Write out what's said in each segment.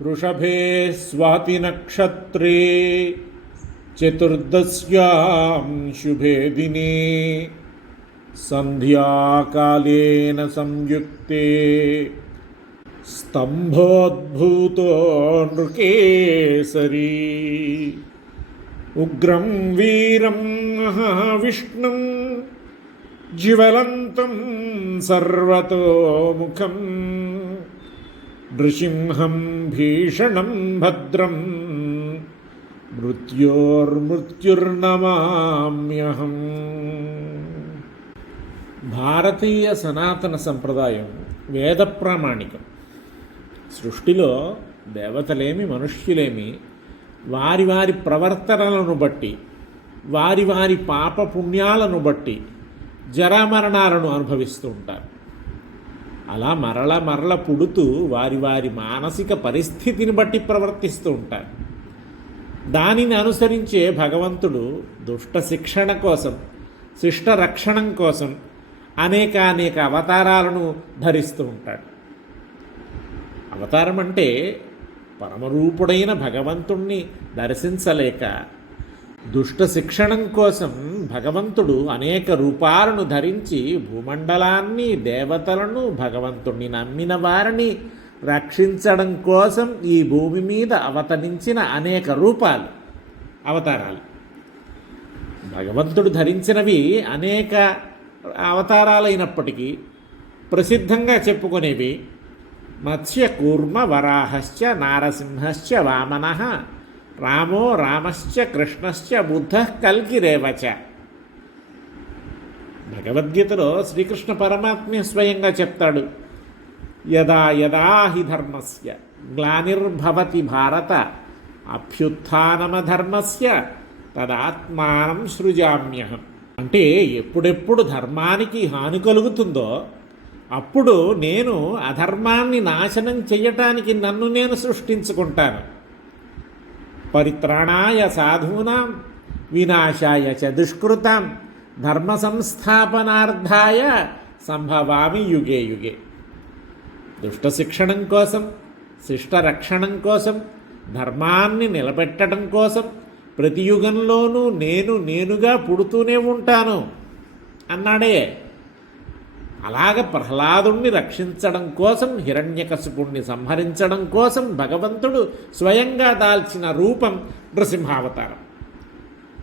వృషభే స్వాతి నక్షత్రే చతుర్దశ్యాం శుభే దినే సంధ్యాకాలేన సంయుక్తే స్తంభోద్భూతో నృకేసరీ ఉగ్రం వీరం మహావిష్ణుం జ్వలంతం సర్వతోముఖం నృసింహం భీషణం భద్రం మృత్యోర్మృత్యుర్నమామ్యహం. భారతీయ సనాతన సంప్రదాయం వేద ప్రామాణికం. సృష్టిలో దేవతలేమి మనుష్యులేమి వారి వారి ప్రవర్తనలను బట్టి వారి వారి పాప పుణ్యాలను బట్టి జరామరణాలను అనుభవిస్తూ ఉంటారు. అలా మరల పుడుతూ వారి వారి మానసిక పరిస్థితిని బట్టి ప్రవర్తిస్తూ ఉంటారు. దానిని అనుసరించే భగవంతుడు దుష్ట శిక్షణ కోసం, శిష్ట రక్షణం కోసం అనేక అవతారాలను ధరిస్తూ ఉంటాడు. అవతారం అంటే పరమరూపుడైన భగవంతుణ్ణి దర్శించలేక దుష్ట శిక్షణం కోసం భగవంతుడు అనేక రూపాలను ధరించి భూమండలాన్ని, దేవతలను, భగవంతుణ్ణి నమ్మిన వారిని రక్షించడం కోసం ఈ భూమి మీద అవతరించిన అనేక రూపాలు, అవతారాలు. భగవంతుడు ధరించినవి అనేక అవతారాలైనప్పటికీ ప్రసిద్ధంగా చెప్పుకునేవి మత్స్య కూర్మ వరాహశ్చ నారసింహశ్చ వామనః రామో రామశ్చ కృష్ణశ్చ బుద్ధః కల్కిరేవచ. భగవద్గీతలో శ్రీకృష్ణ పరమాత్మే స్వయంగా చెప్తాడు, యదా యదా హి ధర్మస్య గ్లానిర్భవతి భారత అభ్యుత్థానమధర్మస్య తదాత్మానం సృజామ్యహం. అంటే ఎప్పుడెప్పుడు ధర్మానికి హాని కలుగుతుందో అప్పుడు నేను అధర్మాన్ని నాశనం చెయ్యటానికి నన్ను నేను సృష్టించుకుంటాను. పరిత్రాణాయ సాధూనాం వినాశాయ చ దుష్కృతాం ధర్మ సంస్థాపనార్థాయ సంభవామి యుగే యుగే. దుష్ట శిక్షణం కోసం, శిష్ట రక్షణం కోసం, ధర్మాన్ని నిలబెట్టడం కోసం ప్రతి యుగంలోనూ నేనుగా పుడుతూనే ఉంటాను అన్నాడే. అలాగ ప్రహ్లాదుణ్ణి రక్షించడం కోసం, హిరణ్యకశిపుణ్ణి సంహరించడం కోసం భగవంతుడు స్వయంగా దాల్చిన రూపం నృసింహావతారం.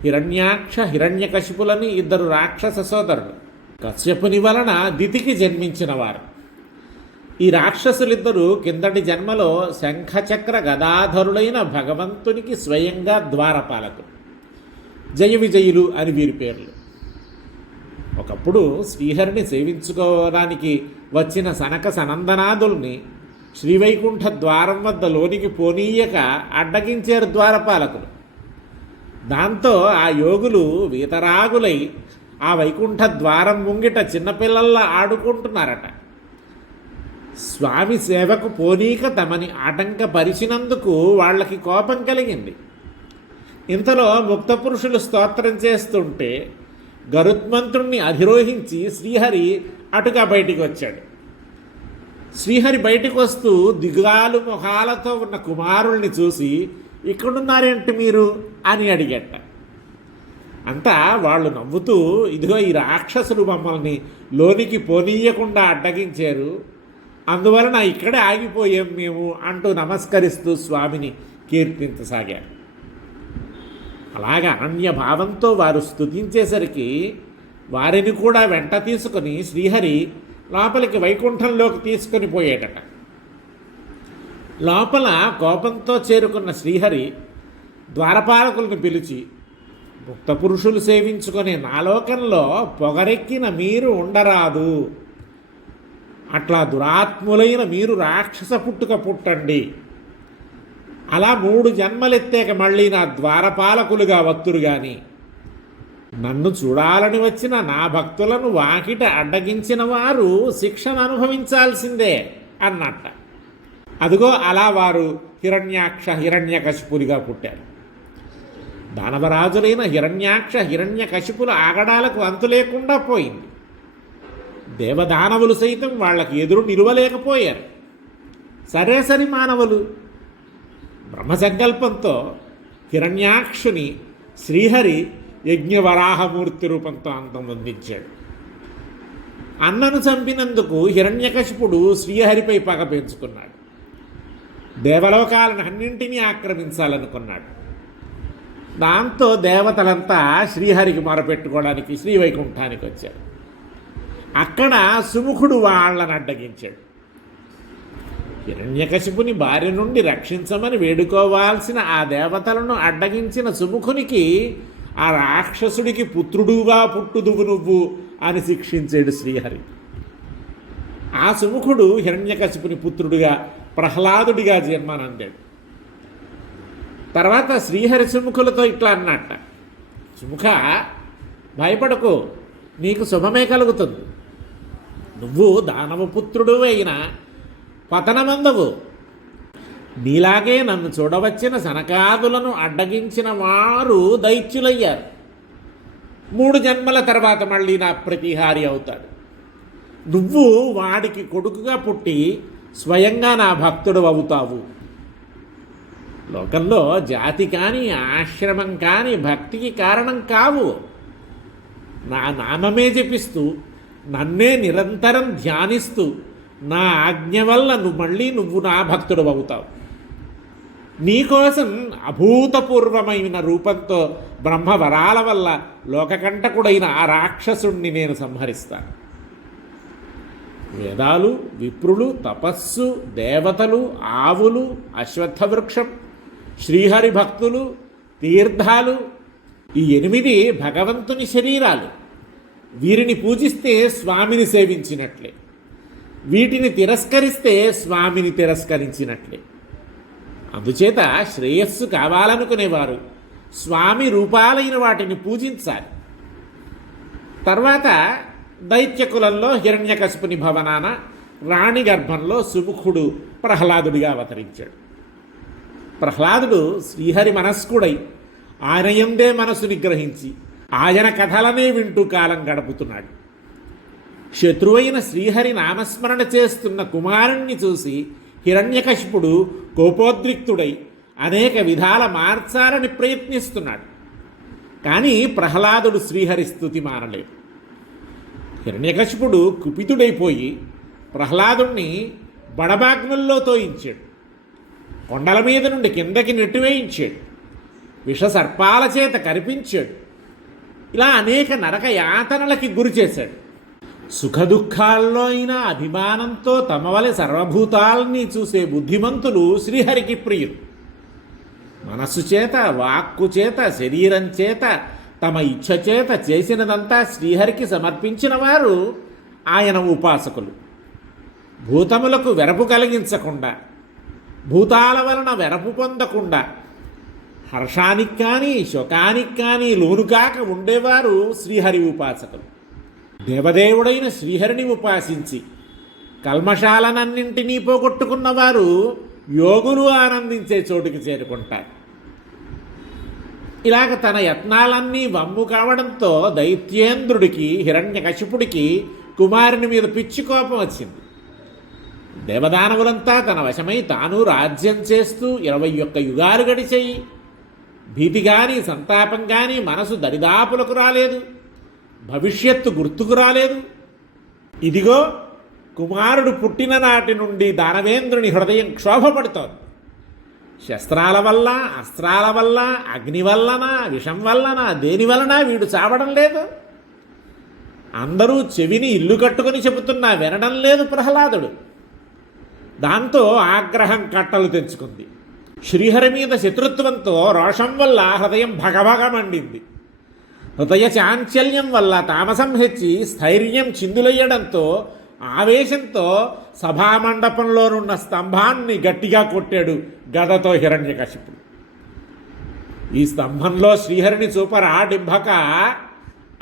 హిరణ్యాక్ష, హిరణ్యకశిపులని ఇద్దరు రాక్షస సోదరులు కశ్యపుని వలన దితికి జన్మించినవారు. ఈ రాక్షసులిద్దరూ కిందటి జన్మలో శంఖచక్ర గదాధరులైన భగవంతునికి స్వయంగా ద్వారపాలకులు, జయ విజయులు అని వీరి పేర్లు. ఒకప్పుడు శ్రీహరిని సేవించుకోవడానికి వచ్చిన సనక సనందనాథుల్ని శ్రీవైకుంఠ ద్వారం వద్ద లోనికి పోనీయక అడ్డగించారు ద్వారపాలకులు. దాంతో ఆ యోగులు వీతరాగులై ఆ వైకుంఠ ద్వారం ముంగిట చిన్నపిల్లల్లా ఆడుకుంటున్నారట. స్వామి సేవకు పోనీక తమని ఆటంకపరిచినందుకు వాళ్ళకి కోపం కలిగింది. ఇంతలో ముక్త పురుషులు స్తోత్రం చేస్తుంటే గరుత్మంతుణ్ణి అధిరోహించి శ్రీహరి అటుగా బయటికి వచ్చాడు. శ్రీహరి బయటికి వస్తూ దిగాలు ముఖాలతో ఉన్న కుమారుల్ని చూసి, ఇక్కడున్నారేంటి మీరు అని అడిగట. అంతా వాళ్ళు నవ్వుతూ, ఇదిగో ఈ రాక్షసులు మమ్మల్ని లోనికి పోనీయకుండా అడ్డగించారు, అందువలన ఇక్కడే ఆగిపోయాం మేము అంటూ నమస్కరిస్తూ స్వామిని కీర్తించసాగారు. అలాగా అనన్య భావంతో వారు స్తుతించేసరికి వారిని కూడా వెంట తీసుకొని శ్రీహరి లోపలికి వైకుంఠంలోకి తీసుకొని పోయేటట. లోపల కోపంతో చేరుకున్న శ్రీహరి ద్వారపాలకులను పిలిచి, ముక్త పురుషులు సేవించుకునే నాలోకంలో పొగరెక్కిన మీరు ఉండరాదు, అట్లా దురాత్ములైన మీరు రాక్షస పుట్టుక పుట్టండి, అలా 3 జన్మలెత్తాక మళ్ళీ నా ద్వారపాలకులుగా వత్తురు గాని నన్ను చూడాలని వచ్చిన నా భక్తులను వాకిట అడ్డగించిన వారు శిక్షను అనుభవించాల్సిందే అన్నట్ట. అదిగో అలా వారు హిరణ్యాక్ష, హిరణ్యకశిపులుగా పుట్టారు. దానవరాజులైన హిరణ్యాక్ష, హిరణ్యకశిపుల ఆగడాలకు అంతు లేకుండా పోయింది. దేవదానవులు సైతం వాళ్ళకి ఎదురు నిలవలేకపోయారు. సరే మానవులు బ్రహ్మసంకల్పంతో హిరణ్యాక్షుని శ్రీహరి యజ్ఞవరాహమూర్తి రూపంతో అంతమొందించాడు. అన్నను చంపినందుకు హిరణ్యకశిపుడు శ్రీహరిపై పగ పెంచుకున్నాడు. దేవలోకాలను అన్నింటినీ ఆక్రమించాలనుకున్నాడు. దాంతో దేవతలంతా శ్రీహరికి మొరపెట్టుకోవడానికి శ్రీవైకుంఠానికి వచ్చారు. అక్కడ సుముఖుడు వాళ్ళని అడ్డగించాడు. హిరణ్యకశిపుని భార్య నుండి రక్షించమని వేడుకోవాల్సిన ఆ దేవతలను అడ్డగించిన సుముఖునికి ఆ రాక్షసుడికి పుత్రుడుగా పుట్టుదువు నువ్వు అని శిక్షించాడు శ్రీహరి. ఆ సుముఖుడు హిరణ్యకశిపుని పుత్రుడిగా ప్రహ్లాదుడిగా జన్మనందాడు. తర్వాత శ్రీహరి సుముఖులతో ఇట్లా అన్నట్ట, సుముఖ, భయపడకు, నీకు శుభమే కలుగుతుంది. నువ్వు దానవపుత్రుడు అయిన పతనమందవు. నీలాగే నన్ను చూడవచ్చిన సనకాదులను అడ్డగించిన వారు దైత్యులయ్యారు. 3 జన్మల తర్వాత మళ్ళీ నా ప్రతిహారి అవుతాడు. నువ్వు వాడికి కొడుకుగా పుట్టి స్వయంగా నా భక్తుడు అవుతావు. లోకంలో జాతి కానీ ఆశ్రమం కానీ భక్తికి కారణం కావు. నా నామమే జపిస్తూ నన్నే నిరంతరం ధ్యానిస్తూ నా ఆజ్ఞ వల్ల నువ్వు నా భక్తుడు అవుతావు. నీకోసం అభూతపూర్వమైన రూపంతో బ్రహ్మవరాల వల్ల లోకకంటకుడైన ఆ రాక్షసుణ్ణి నేను సంహరిస్తాను. వేదాలు, విప్రులు, తపస్సు, దేవతలు, ఆవులు, అశ్వత్థ వృక్షం, శ్రీహరి భక్తులు, తీర్థాలు, ఈ 8 భగవంతుని శరీరాలు. వీరిని పూజిస్తే స్వామిని సేవించినట్లే, వీటిని తిరస్కరిస్తే స్వామిని తిరస్కరించినట్లే. అందుచేత శ్రేయస్సు కావాలనుకునేవారు స్వామి రూపాలైన వాటిని పూజించాలి. తర్వాత దైత్యకులంలో హిరణ్యకశిపుని భవనాన రాణి గర్భంలో సుముఖుడు ప్రహ్లాదుడిగా అవతరించాడు. ప్రహ్లాదుడు శ్రీహరి మనస్కుడై ఆయనయందే మనసు నిగ్రహించి ఆయన కథలనే వింటూ కాలం గడుపుతున్నాడు. శత్రువైన శ్రీహరి నామస్మరణ చేస్తున్న కుమారుణ్ణి చూసి హిరణ్యకశిపుడు కోపోద్రిక్తుడై అనేక విధాల మార్చాలని ప్రయత్నిస్తున్నాడు. కానీ ప్రహ్లాదుడు శ్రీహరి స్తుతి మానలేదు. హిరణ్యకశిపుడు కుపితుడైపోయి ప్రహ్లాదుణ్ణి బడబాగ్నుల్లో తోయించాడు. కొండల మీద నుండి కిందకి నెట్టివేయించాడు. విషసర్పాల చేత కరిపించాడు. ఇలా అనేక నరక యాతనలకి గురి చేశాడు. సుఖదుఖాల్లో అయినా అభిమానంతో తమ వలె సర్వభూతాల్ని చూసే బుద్ధిమంతులు శ్రీహరికి ప్రియులు. మనస్సు చేత, వాక్కు చేత, శరీరం చేత, తమ ఇచ్ఛ చేత చేసినదంతా శ్రీహరికి సమర్పించిన వారు ఆయన ఉపాసకులు. భూతములకు వెరపు కలిగించకుండా, భూతాల వలన వెరపు పొందకుండా, హర్షానికి కానీ శోకానికి కానీ లోనుకాక ఉండేవారు శ్రీహరి ఉపాసకులు. దేవదేవుడైన శ్రీహరిని ఉపాసించి కల్మషాలనన్నింటినీ పోగొట్టుకున్నవారు యోగులు ఆనందించే చోటుకి చేరుకుంటారు. ఇలాగ తన యత్నాలన్నీ వమ్ము కావడంతో దైత్యేంద్రుడికి హిరణ్యకశిపుడికి కుమారుని మీద పిచ్చి కోపం వచ్చింది. దేవదానవులంతా తన వశమై తాను రాజ్యం చేస్తూ 21 యుగాలు గడిచాయి. భీతి కానీ సంతాపం కానీ మనసు దరిదాపులకు రాలేదు. భవిష్యత్తు గుర్తుకు రాలేదు. ఇదిగో కుమారుడు పుట్టిన నాటి నుండి దానవేంద్రుని హృదయం క్షోభపడుతోంది. శస్త్రాల వల్ల, అస్త్రాల వల్ల, అగ్ని వల్లన, విషం వల్లన, దేని వలన వీడు చావడం లేదు. అందరూ చెవిని ఇల్లు కట్టుకొని చెబుతున్నా వినడం లేదు ప్రహ్లాదుడు. దాంతో ఆగ్రహం కట్టలు తెంచుకుంది. శ్రీహరి మీద శత్రుత్వంతో రోషం వల్ల హృదయం భగభగ మండింది. హృదయ చాంచల్యం వల్ల తామసం హెచ్చి స్థైర్యం చిందులయ్యడంతో ఆవేశంతో సభామండపంలోనున్న స్తంభాన్ని గట్టిగా కొట్టాడు గదతో హిరణ్యకశిపుడు. ఈ స్తంభంలో శ్రీహరిని చూపరా డింభక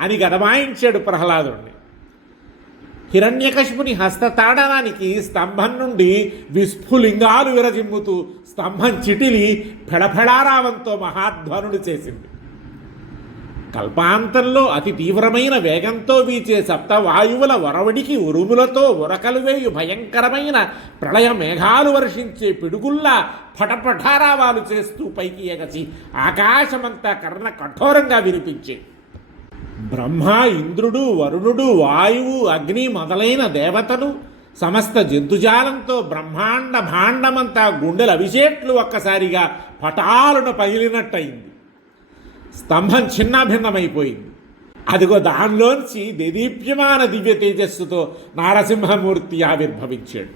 అని గదమాయించాడు ప్రహ్లాదుడిని. హిరణ్యకశిపుని హస్తతాడనానికి స్తంభం నుండి విస్ఫులింగాలు విరజిమ్ముతూ స్తంభం చిటిలి ఫెడఫెడారావంతో మహాధ్వనుడు చేసింది. కల్పాంతంలో అతి తీవ్రమైన వేగంతో వీచే సప్తవాయువుల వరవడికి ఉరుములతో ఉరకలు వేయు భయంకరమైన ప్రళయ మేఘాలు వర్షించే పిడుగుల్లా పటపటారావాలు చేస్తూ పైకి ఎగసి ఆకాశమంతా కర్ణ కఠోరంగా వినిపించే బ్రహ్మ, ఇంద్రుడు, వరుణుడు, వాయువు, అగ్ని మొదలైన దేవతలు సమస్త జంతుజాలంతో బ్రహ్మాండ భాండమంతా గుండెల అభిషేట్లు ఒక్కసారిగా పటాలున పగిలినట్టయింది. స్తంభం చిన్నాభిన్నమైపోయింది. అదిగో దానిలోంచి దేదీప్యమాన దివ్య తేజస్సుతో నారసింహమూర్తి ఆవిర్భవించాడు.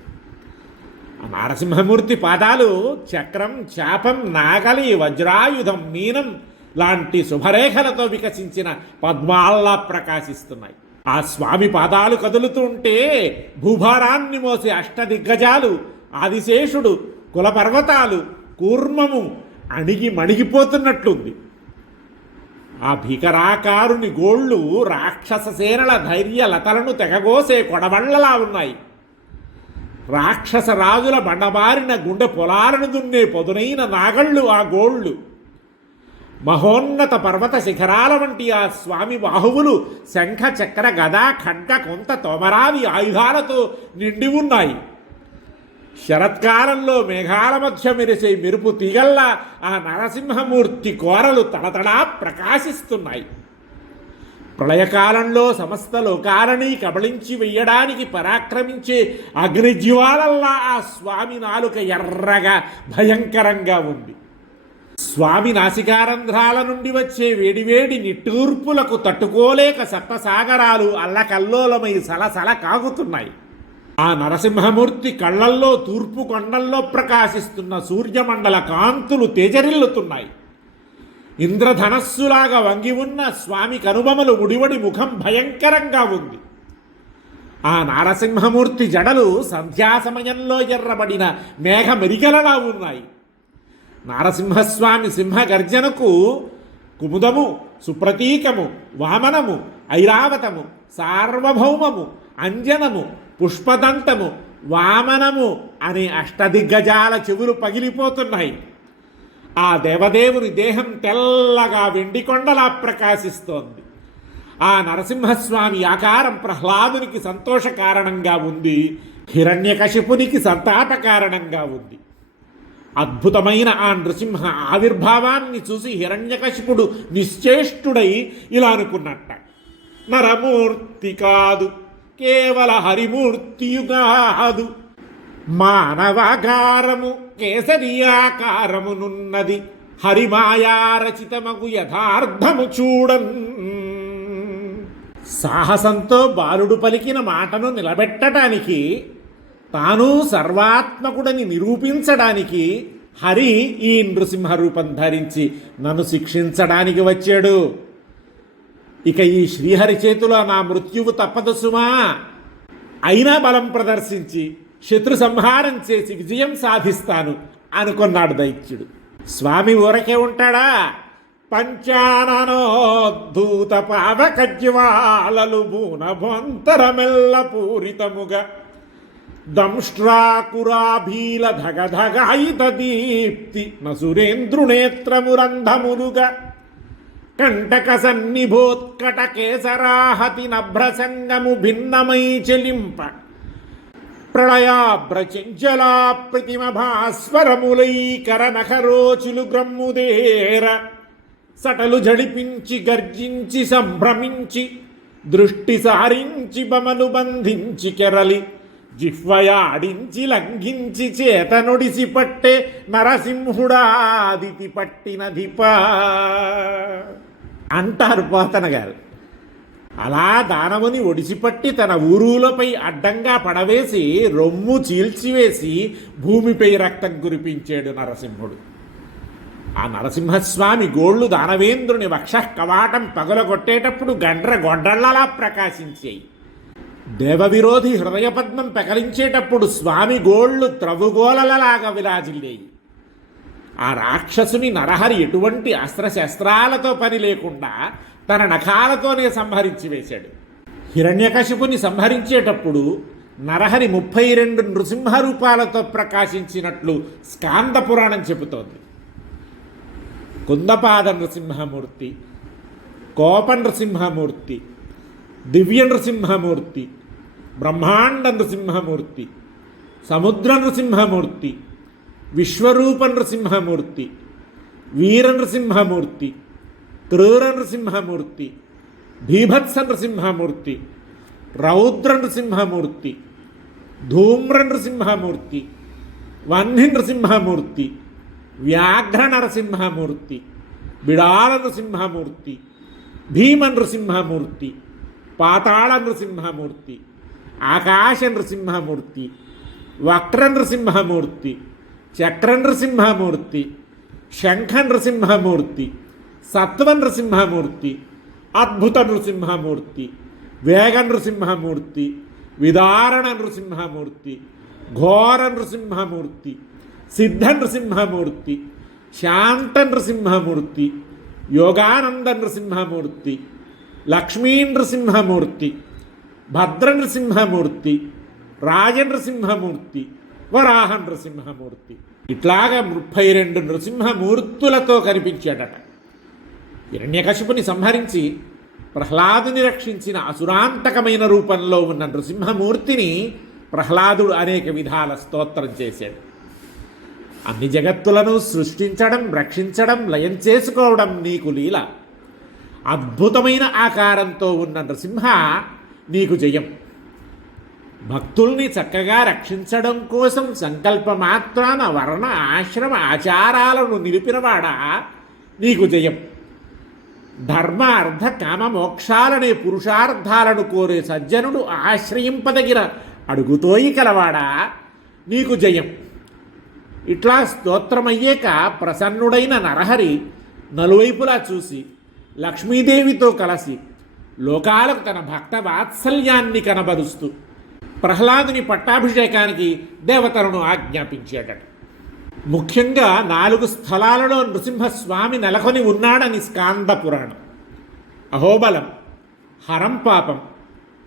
ఆ నారసింహమూర్తి పాదాలు చక్రం, చాపం, నాగలి, వజ్రాయుధం, మీనం లాంటి శుభరేఖలతో వికసించిన పద్మాల్లా ప్రకాశిస్తున్నాయి. ఆ స్వామి పాదాలు కదులుతుంటే భూభారాన్ని మోసే అష్టదిగ్గజాలు, ఆదిశేషుడు, కులపర్వతాలు, కూర్మము అణిగి మణిగిపోతున్నట్లుంది. ఆ భీకరాకారుని గోళ్ళు రాక్షస సేనల ధైర్య లతలను తెగగోసే కొడవళ్లలా ఉన్నాయి. రాక్షస రాజుల బండబారిన గుండె పొలాలను దున్నే పొదునైన నాగళ్ళు ఆ గోళ్ళు. మహోన్నత పర్వత శిఖరాల వంటి ఆ స్వామి బాహువులు శంఖ, చక్ర, గద, ఖడ్గ, కొంత, తోమరాది ఆయుధాలతో నిండి ఉన్నాయి. శరత్కాలంలో మేఘాల మధ్య మెరిసే మెరుపు తీగల్లా ఆ నరసింహమూర్తి కోరలు తడతడా ప్రకాశిస్తున్నాయి. ప్రళయకాలంలో సమస్త లోకాలని కబళించి వెయ్యడానికి పరాక్రమించే అగ్నిజ్వాలల్లా ఆ స్వామి నాలుక ఎర్రగా భయంకరంగా ఉంది. స్వామి నాసికారంధ్రాల నుండి వచ్చే వేడివేడి నిట్టూర్పులకు తట్టుకోలేక సప్తసాగరాలు అల్లకల్లోలమై సలసల కాగుతున్నాయి. ఆ నరసింహమూర్తి కళ్ళల్లో తూర్పు కొండల్లో ప్రకాశిస్తున్న సూర్యమండల కాంతులు తేజరిల్లుతున్నాయి. ఇంద్రధనస్సులాగా వంగి ఉన్న స్వామి కనుబొమలు ముడివడి ముఖం భయంకరంగా ఉంది. ఆ నారసింహమూర్తి జడలు సంధ్యా సమయంలో ఎర్రబడిన మేఘ మెరికలలా ఉన్నాయి. నారసింహస్వామి సింహగర్జనకు కుముదము, సుప్రతీకము, వామనము, ఐరావతము, సార్వభౌమము, అంజనము, పుష్పదంతము, వామనము అనే అష్టదిగ్గజాల చెవులు పగిలిపోతున్నాయి. ఆ దేవదేవుని దేహం తెల్లగా వెండికొండలా ప్రకాశిస్తోంది. ఆ నరసింహస్వామి ఆకారం ప్రహ్లాదునికి సంతోష కారణంగా ఉంది, హిరణ్యకశిపునికి సంతాప కారణంగా ఉంది. అద్భుతమైన ఆ నృసింహ ఆవిర్భావాన్ని చూసి హిరణ్యకశిపుడు నిశ్చేష్టుడై ఇలా అనుకున్నట్ట, నరమూర్తి కాదు, కేవల హరిమూర్తియు కాదు, మానవాకారము కేసరియాకారమునున్నది, హరిమాయారచితమగు యథార్థము చూడన్. సాహసంతో బాలుడు పలికిన మాటను నిలబెట్టడానికి, తాను సర్వాత్మకుడని నిరూపించడానికి హరి ఈ నృసింహ రూపం ధరించి నన్ను శిక్షించడానికి వచ్చాడు. ఇక ఈ శ్రీహరి చేతిలో నా మృత్యువు తప్పదు సుమా. అయినా బలం ప్రదర్శించి శత్రు సంహారం చేసి విజయం సాధిస్తాను అనుకున్నాడు దైత్యుడు. స్వామి ఊరకే ఉంటాడా? పంచాననోద్ధూత పావకజ్వాలలు బూనభొంతరమెల్ల పూరితముగా దంష్ట్రాకురాభీల ధగధగాయిత దీప్తి నసురేంద్రునేత్రమురంధములుగా కంటక సన్నిభోత్కట కేసరాహతి నభ్రసంగము భిన్నమై చెలింప ప్రళయాభ్రచంచలా ప్రతిమ భాస్వరములైకర నఖరోచులు గ్రమ్ముదేర సటలు జడిపించి గర్జించి సంభ్రమించి దృష్టి సారించి బమలు బంధించి కెరలి జిహ్వయాడించి లంఘించి చేతనొడిసి పట్టే నరసింహుడాదితి పట్టినధిప అంటారు పోతన గారు. అలా దానవుని ఒడిసిపట్టి తన ఊరులపై అడ్డంగా పడవేసి రొమ్ము చీల్చివేసి భూమిపై రక్తం కురిపించాడు నరసింహుడు. ఆ నరసింహస్వామి గోళ్ళు దానవేంద్రుని వక్ష కవాటం పగలగొట్టేటప్పుడు గండ్ర గొడ్డళ్లలా ప్రకాశించాయి. దేవవిరోధి హృదయపద్మం పెకలించేటప్పుడు స్వామి గోళ్ళు త్రవుగోలలలాగా విరాజిల్లేయి. ఆ రాక్షసుని నరహరి ఎటువంటి అస్త్రశస్త్రాలతో పని లేకుండా తన నఖాలతోనే సంహరించి వేశాడు. హిరణ్యకశిపుని సంహరించేటప్పుడు నరహరి 32 నృసింహ రూపాలతో ప్రకాశించినట్లు స్కాంద పురాణం చెబుతోంది. కుందపాద నృసింహమూర్తి, కోప నృసింహమూర్తి, దివ్య నృసింహమూర్తి, బ్రహ్మాండ నృసింహమూర్తి, సముద్ర నృసింహమూర్తి, విశ్వరూప నృసింహమూర్తి, వీర నృసింహమూర్తి, క్రూర నృసింహమూర్తి, భీభత్స నృసింహమూర్తి, రౌద్ర నృసింహమూర్తి, ధూమ్ర నృసింహమూర్తి, వహ్ని నృసింహమూర్తి, వ్యాఘ్ర నరసింహమూర్తి, బిడాల నృసింహమూర్తి, భీమ నృసింహమూర్తి, పాతాళ నృసింహమూర్తి, ఆకాశ నృసింహమూర్తి, వక్ర నృసింహమూర్తి, చక్ర నృసింహమూర్తి, శంఖ నృసింహమూర్తి, సత్వ నృసింహమూర్తి, అద్భుత నృసింహమూర్తి, వేగ నృసింహమూర్తి, విదారణ నృసింహమూర్తి, ఘోర నృసింహమూర్తి, సిద్ధ నృసింహమూర్తి, శాంత నృసింహమూర్తి, యోగానంద నృసింహమూర్తి, లక్ష్మీ నృసింహమూర్తి, భద్ర నృసింహమూర్తి, రాజ నృసింహమూర్తి, వరాహ నృసింహమూర్తి. ఇట్లాగా 32 నృసింహమూర్తులతో కనిపించాడట. హిరణ్యకశిపుని సంహరించి ప్రహ్లాదుని రక్షించిన అసురాంతకమైన రూపంలో ఉన్న నృసింహమూర్తిని ప్రహ్లాదుడు అనేక విధాల స్తోత్రం చేశాడు. అన్ని జగత్తులను సృష్టించడం, రక్షించడం, లయం చేసుకోవడం నీకు లీల. అద్భుతమైన ఆకారంతో ఉన్న నృసింహ నీకు జయం. భక్తుల్ని చక్కగా రక్షించడం కోసం సంకల్పమాత్రాన వర్ణ ఆశ్రమ ఆచారాలను నిలిపినవాడా నీకు జయం. ధర్మ అర్థ కామ మోక్షాలనే పురుషార్థాలను కోరే సజ్జనుడు ఆశ్రయింపదగిన అడుగుతోయి కలవాడా నీకు జయం. ఇట్లా స్తోత్రమయ్యాక ప్రసన్నుడైన నరహరి నలువైపులా చూసి లక్ష్మీదేవితో కలిసి లోకాలకు తన భక్త వాత్సల్యాన్ని కనబరుస్తూ ప్రహ్లాదుని పట్టాభిషేకానికి దేవతలను ఆజ్ఞాపించాడట. ముఖ్యంగా 4 స్థలాలలో నృసింహస్వామి నెలకొని ఉన్నాడని స్కాంద పురాణం. అహోబలం, హరంపాపం,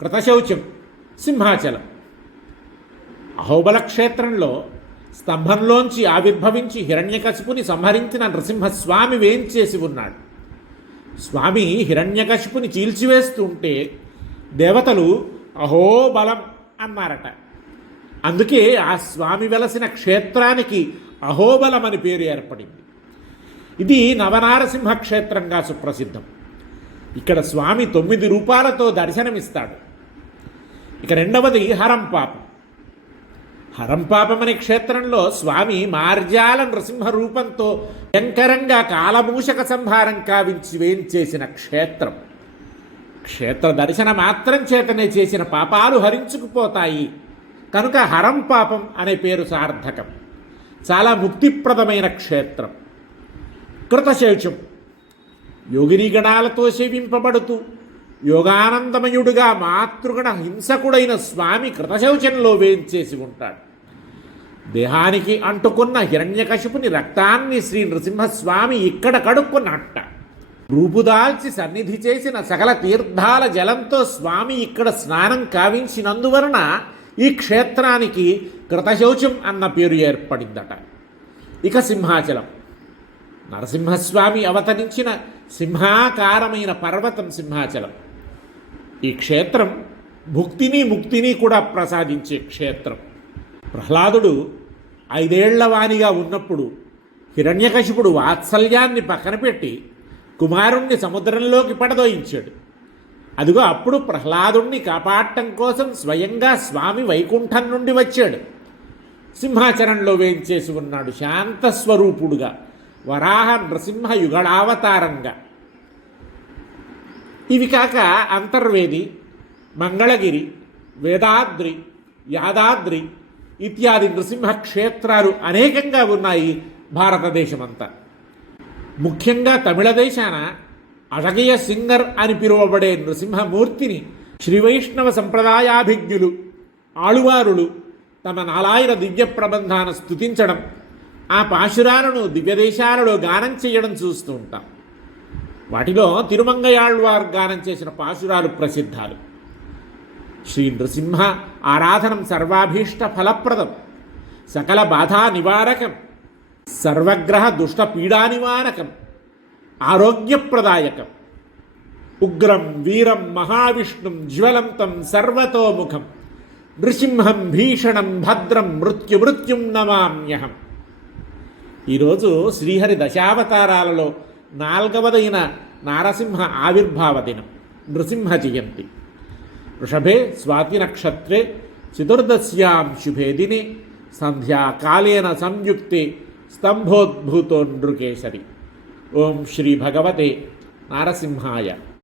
కృతశౌచం, సింహాచలం. అహోబల క్షేత్రంలో స్తంభంలోంచి ఆవిర్భవించి హిరణ్యకశిపుని సంహరించిన నృసింహస్వామి వేంచేసి ఉన్నాడు. స్వామి హిరణ్యకశిపుని చీల్చివేస్తుంటే దేవతలు అహోబలం అన్నారట. అందుకే ఆ స్వామి వెలసిన క్షేత్రానికి అహోబలం అని పేరు ఏర్పడింది. ఇది నవనారసింహ క్షేత్రంగా సుప్రసిద్ధం. ఇక్కడ స్వామి 9 రూపాలతో దర్శనమిస్తాడు. ఇక రెండవది హరంపాపం. హరంపాపం అనే క్షేత్రంలో స్వామి మార్జాల నృసింహ రూపంతో భయంకరంగా కాలమూషక సంహారం కావించి వేయించేసిన క్షేత్రం. క్షేత్ర దర్శన మాత్రం చేతనే చేసిన పాపాలు హరించుకుపోతాయి కనుక హరంపాపం అనే పేరు సార్థకం. చాలా ముక్తిప్రదమైన క్షేత్రం. కృతశౌచం. యోగినిగణాలతో సేవింపబడుతూ యోగానందమయుడుగా మాతృగణ హింసకుడైన స్వామి కృతశౌచంలో వేయించేసి ఉంటాడు. దేహానికి అంటుకున్న హిరణ్యకశిపుని రక్తాన్ని శ్రీ నృసింహస్వామి ఇక్కడ కడుక్కున్నట్ట. రూపుదాల్చి సన్నిధి చేసిన సకల తీర్థాల జలంతో స్వామి ఇక్కడ స్నానం కావించినందువలన ఈ క్షేత్రానికి కృతశౌచం అన్న పేరు ఏర్పడిందట. ఇక సింహాచలం. నరసింహస్వామి అవతరించిన సింహాకారమైన పర్వతం సింహాచలం. ఈ క్షేత్రం భుక్తిని ముక్తిని కూడా ప్రసాదించే క్షేత్రం. ప్రహ్లాదుడు 5 ఏళ్ల వానిగా ఉన్నప్పుడు హిరణ్యకశిపుడు వాత్సల్యాన్ని పక్కన పెట్టి కుమారుణ్ణి సముద్రంలోకి పడదోయించాడు. అదిగో అప్పుడు ప్రహ్లాదుణ్ణి కాపాడటం కోసం స్వయంగా స్వామి వైకుంఠం నుండి వచ్చాడు. సింహాచలంలో వేంచేసి ఉన్నాడు శాంతస్వరూపుడుగా, వరాహ నృసింహ యుగళావతారంగా. ఇవి కాక అంతర్వేది, మంగళగిరి, వేదాద్రి, యాదాద్రి ఇత్యాది నృసింహ క్షేత్రాలు అనేకంగా ఉన్నాయి భారతదేశమంతా. ముఖ్యంగా తమిళ దేశాన అழகிய సింగర్ అని పిలువబడే నృసింహమూర్తిని శ్రీవైష్ణవ సంప్రదాయాభిజ్ఞులు, ఆళువారులు తమ 4000 దివ్య ప్రబంధాన స్తుతించడం, ఆ పాశురాలను దివ్యదేశాలలో గానం చేయడం చూస్తూ ఉంటాం. వాటిలో తిరుమంగయాళ్వార్ గానం చేసిన పాశురాలు ప్రసిద్ధాలు. శ్రీ నృసింహ ఆరాధనం సర్వాభీష్ట ఫలప్రదం, సకల బాధా నివారకం, సర్వగ్రహ దుష్ట పీడా నివారకం, ఆరోగ్యప్రదాయకం. ఉగ్రం వీరం మహావిష్ణుం జ్వలంతం సర్వతోముఖం నృసింహం భీషణం భద్రం మృత్యుం నమామ్యహం. ఈరోజు శ్రీహరి దశావతారాలలో 4వదైన నారసింహ ఆవిర్భావ దినం, నృసింహ జయంతి. వృషభే స్వాతి నక్షత్రే చతుర్దశ్యాం శుభే దినే సంధ్యాకాలేన సంయుక్తే స్తంభోద్భూతో నృకేశరి. ఓం శ్రీ భగవతే నారసింహాయ.